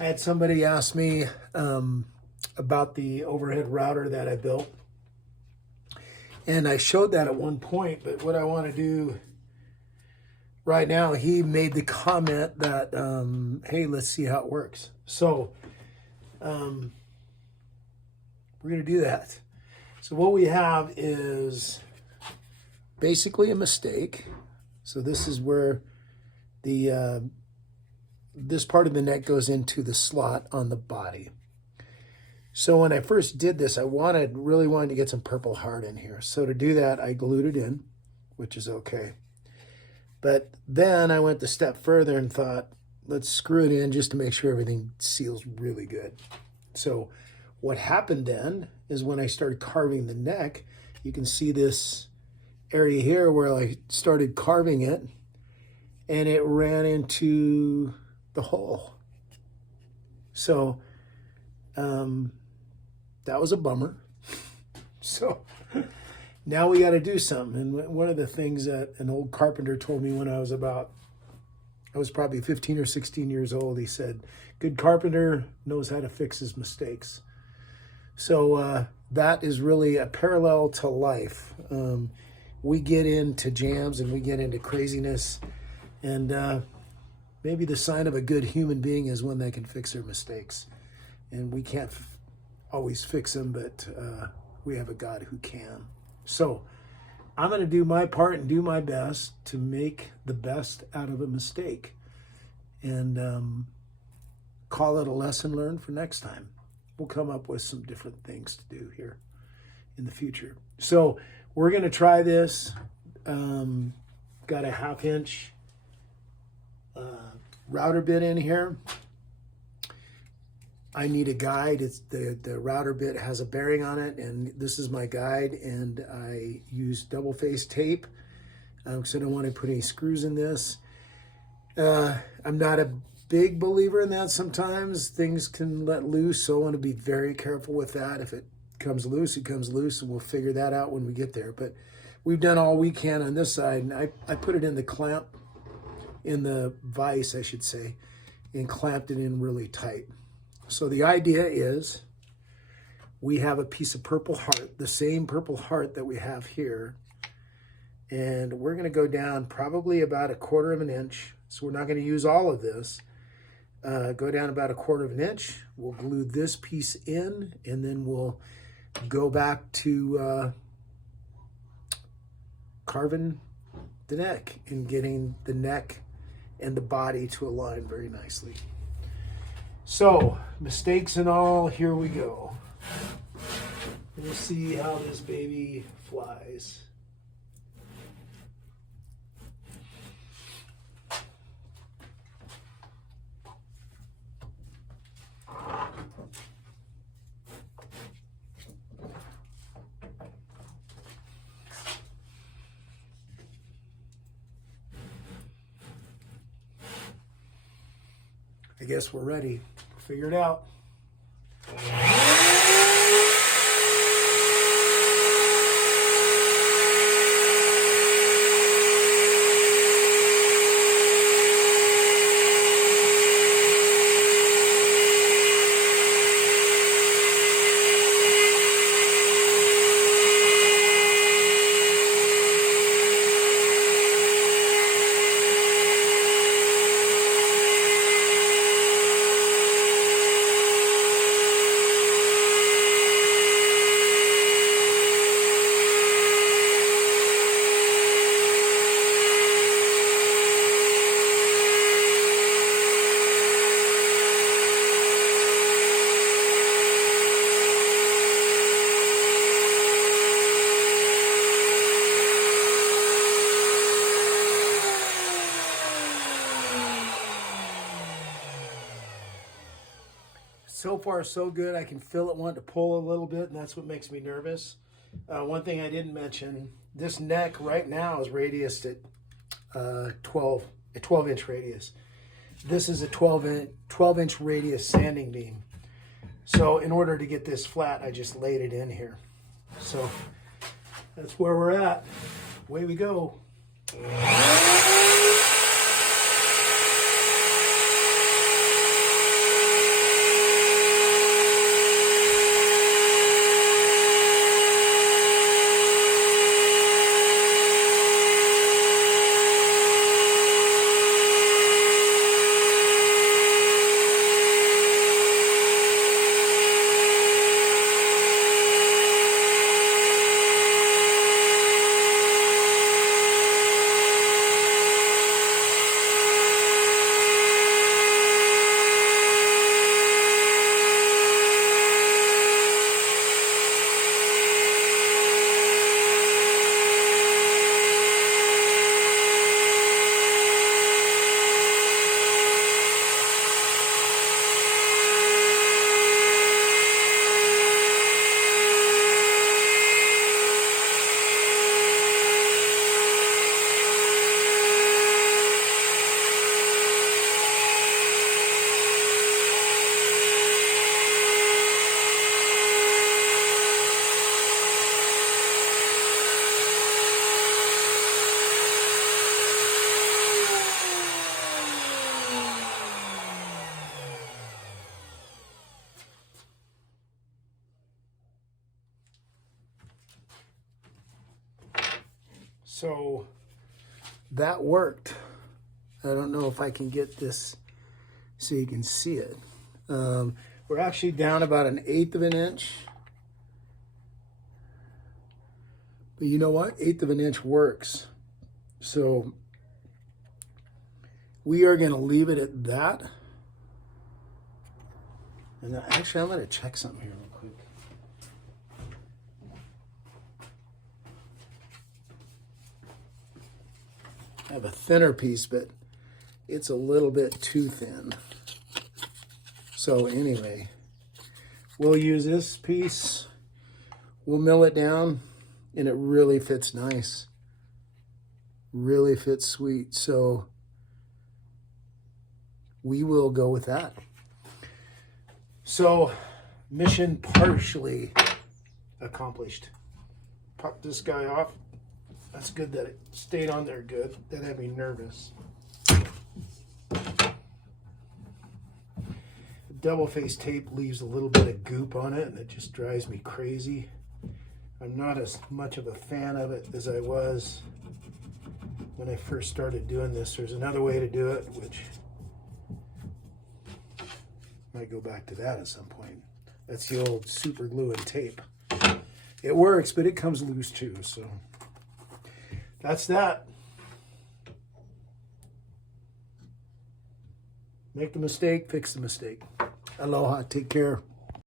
I had somebody ask me about the overhead router that I built. And I showed that at one point, but what I want to do right now, he made the comment that, hey, let's see how it works. So we're going to do that. So what we have is basically a mistake. So this is where the this part of the neck goes into the slot on the body. So when I first did this, I really wanted to get some purple heart in here. So to do that, I glued it in, which is okay. But then I went a step further and thought, let's screw it in just to make sure everything seals really good. So what happened then is when I started carving the neck, you can see this area here where I started carving it and it ran into the hole. So that was a bummer. So now we got to do something. And one of the things that an old carpenter told me when I was probably 15 or 16 years old, he said, good carpenter knows how to fix his mistakes. So that is really a parallel to life. We get into jams and we get into craziness, and maybe the sign of a good human being is one that can fix their mistakes. And we can't always fix them, but we have a God who can. So I'm going to do my part and do my best to make the best out of a mistake, and call it a lesson learned for next time. We'll come up with some different things to do here in the future. So we're going to try this. Got a 1/2 inch router bit in here. I need a guide. It's the router bit has a bearing on it, and this is my guide, and I use double face tape because I don't want to put any screws in this. I'm not a big believer in that. Sometimes things can let loose, so I want to be very careful with that. If it comes loose, it comes loose, and we'll figure that out when we get there. But we've done all we can on this side, and I put it in the clamp, in the vise, I should say, and clamped it in really tight. So the idea is we have a piece of purple heart, the same purple heart that we have here, and we're going to go down probably about 1/4 of an inch. So we're not going to use all of this. Go down about 1/4 of an inch. We'll glue this piece in, and then we'll go back to carving the neck and getting the neck and the body to align very nicely. So, mistakes and all, here we go. We'll see how this baby flies. I guess we're ready. Figure it out. So far, so good. I can feel it want to pull a little bit, and that's what makes me nervous. One thing I didn't mention, this neck right now is radiused at 12-inch radius. This is a 12-inch radius sanding beam. So in order to get this flat, I just laid it in here. So that's where we're at. Away we go. So that worked. I don't know if I can get this so you can see it. We're actually down about 1/8 of an inch. But you know what? 1/8 of an inch works. So we are going to leave it at that. And actually, I'm going to check something here real quick. I have a thinner piece, but it's a little bit too thin. So anyway, we'll use this piece. We'll mill it down, and it really fits nice. Really fits sweet. So we will go with that. So mission partially accomplished. Pop this guy off. That's good that it stayed on there good. That had me nervous. The double face tape leaves a little bit of goop on it, and it just drives me crazy. I'm not as much of a fan of it as I was when I first started doing this. There's another way to do it, which might go back to that at some point. That's the old super glue and tape. It works, but it comes loose too, so that's that. Make the mistake, fix the mistake. Aloha, take care.